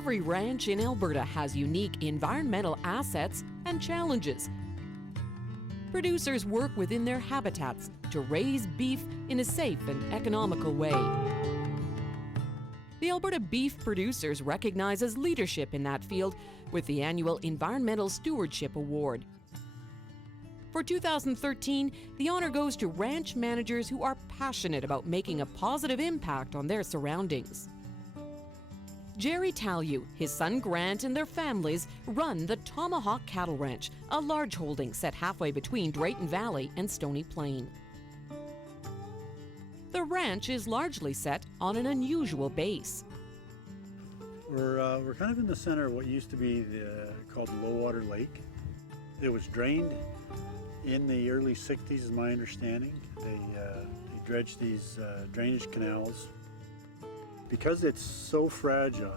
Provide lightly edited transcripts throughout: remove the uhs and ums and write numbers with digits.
Every ranch in Alberta has unique environmental assets and challenges. Producers work within their habitats to raise beef in a safe and economical way. The Alberta Beef Producers recognizes leadership in that field with the annual Environmental Stewardship Award. For 2013, the honor goes to ranch managers who are passionate about making a positive impact on their surroundings. Gerry Taillieu, his son Grant, and their families run the Tomahawk Cattle Ranch, a large holding set halfway between Drayton Valley and Stony Plain. The ranch is largely set on an unusual base. We're kind of in the center of what used to be called the Low Water Lake. It was drained in the early 60s, is my understanding. They dredged these drainage canals. Because it's so fragile,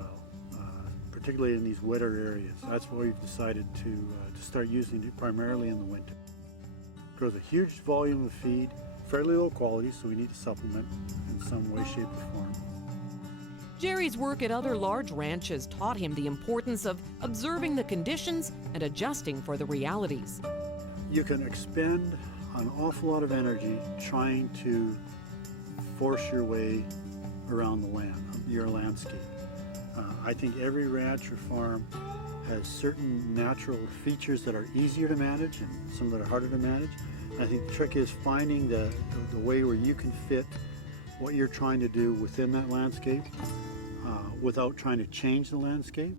particularly in these wetter areas, that's why we've decided to start using it primarily in the winter. It grows a huge volume of feed, fairly low quality, so we need to supplement in some way, shape, or form. Gerry's work at other large ranches taught him the importance of observing the conditions and adjusting for the realities. You can expend an awful lot of energy trying to force your way around the land, your landscape. I think every ranch or farm has certain natural features that are easier to manage and some that are harder to manage. I think the trick is finding the way where you can fit what you're trying to do within that landscape without trying to change the landscape.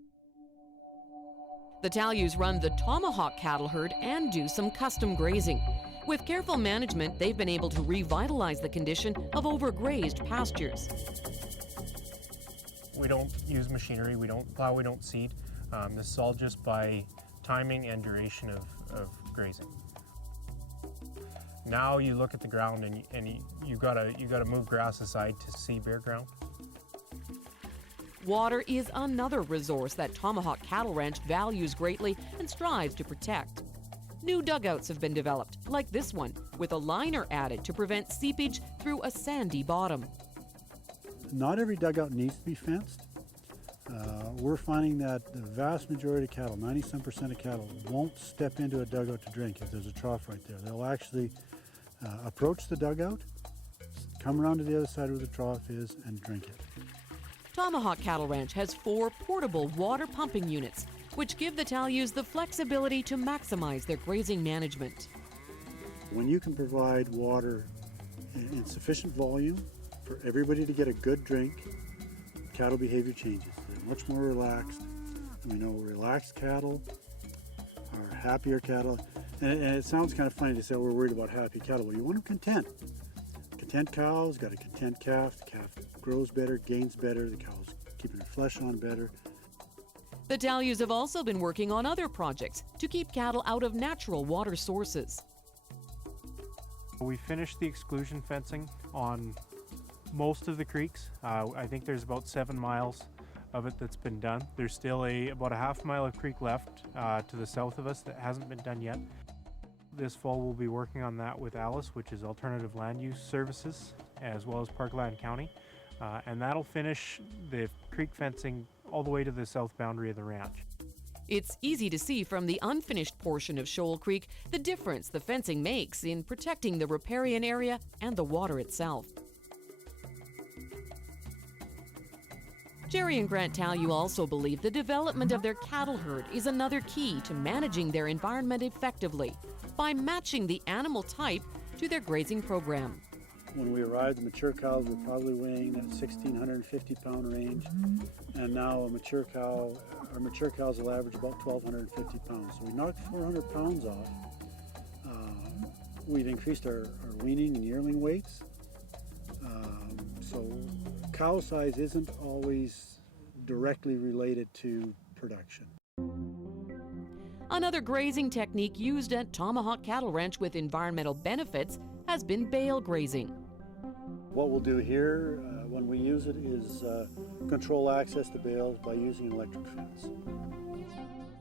The Taillieus run the Tomahawk cattle herd and do some custom grazing. With careful management, they've been able to revitalize the condition of overgrazed pastures. We don't use machinery, we don't plow, we don't seed. This is all just by timing and duration of grazing. Now you look at the ground and you gotta move grass aside to see bare ground. Water is another resource that Tomahawk Cattle Ranch values greatly and strives to protect. New dugouts have been developed, like this one, with a liner added to prevent seepage through a sandy bottom. Not every dugout needs to be fenced. We're finding that the vast majority of cattle, 97% of cattle, won't step into a dugout to drink if there's a trough right there. They'll actually approach the dugout, come around to the other side where the trough is, and drink it. Tomahawk Cattle Ranch has 4 portable water pumping units, which give the Taillieu's the flexibility to maximize their grazing management. When you can provide water in sufficient volume for everybody to get a good drink, cattle behavior changes. They're much more relaxed. And we know relaxed cattle are happier cattle. And it sounds kind of funny to say, oh, we're worried about happy cattle. Well, you want them content. Content cows got a content calf. The calf grows better, gains better. The cow's keeping her flesh on better. The Taillieu's have also been working on other projects to keep cattle out of natural water sources. We finished the exclusion fencing on most of the creeks. I think there's about 7 miles of it that's been done. There's still about a half mile of creek left to the south of us that hasn't been done yet. This fall we'll be working on that with ALICE, which is Alternative Land Use Services, as well as Parkland County. And that'll finish the creek fencing all the way to the south boundary of the ranch. It's easy to see from the unfinished portion of Shoal Creek the difference the fencing makes in protecting the riparian area and the water itself. Gerry and Grant Taillieu also believe the development of their cattle herd is another key to managing their environment effectively by matching the animal type to their grazing program. When we arrived, the mature cows were probably weighing that 1,650 pound range, and now our mature cows will average about 1,250 pounds. So we knocked 400 pounds off. We've increased our weaning and yearling weights. So cow size isn't always directly related to production. Another grazing technique used at Tomahawk Cattle Ranch with environmental benefits has been bale grazing. What we'll do here when we use it is control access to bales by using an electric fence.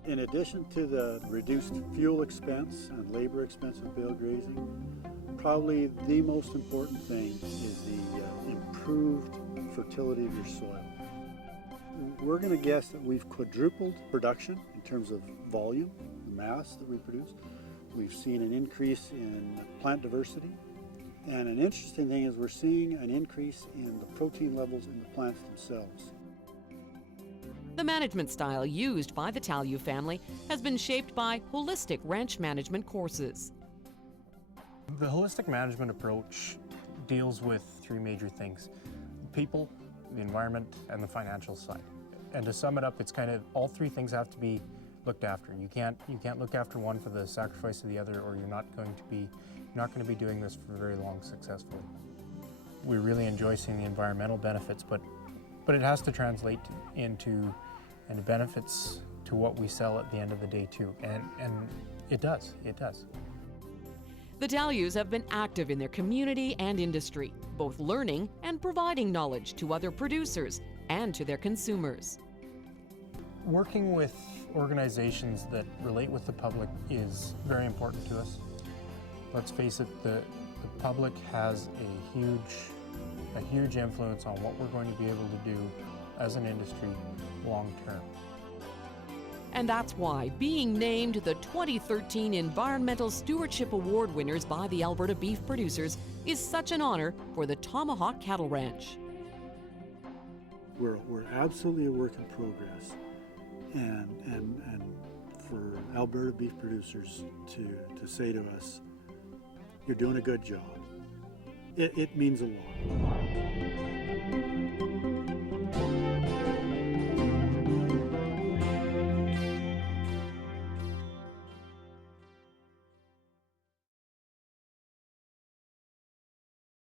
In addition to the reduced fuel expense and labor expense of bale grazing, probably the most important thing is the improved fertility of your soil. We're going to guess that we've quadrupled production in terms of volume, the mass that we produce. We've seen an increase in plant diversity. And an interesting thing is we're seeing an increase in the protein levels in the plants themselves. The management style used by the Taillieu family has been shaped by holistic ranch management courses. The holistic management approach deals with three major things: people, the environment, and the financial side. And to sum it up, it's kind of all three things have to be looked after. You can't look after one for the sacrifice of the other, or you're not going to be doing this for very long successfully. We really enjoy seeing the environmental benefits, but it has to translate into benefits to what we sell at the end of the day too. And it does. The Taillieus have been active in their community and industry, both learning and providing knowledge to other producers and to their consumers. Working with organizations that relate with the public is very important to us. Let's face it, the public has a huge influence on what we're going to be able to do as an industry long term. And that's why being named the 2013 Environmental Stewardship Award winners by the Alberta beef producers is such an honor for the Tomahawk Cattle Ranch. We're absolutely a work in progress. And for Alberta beef producers to say to us, "You're doing a good job," it means a lot.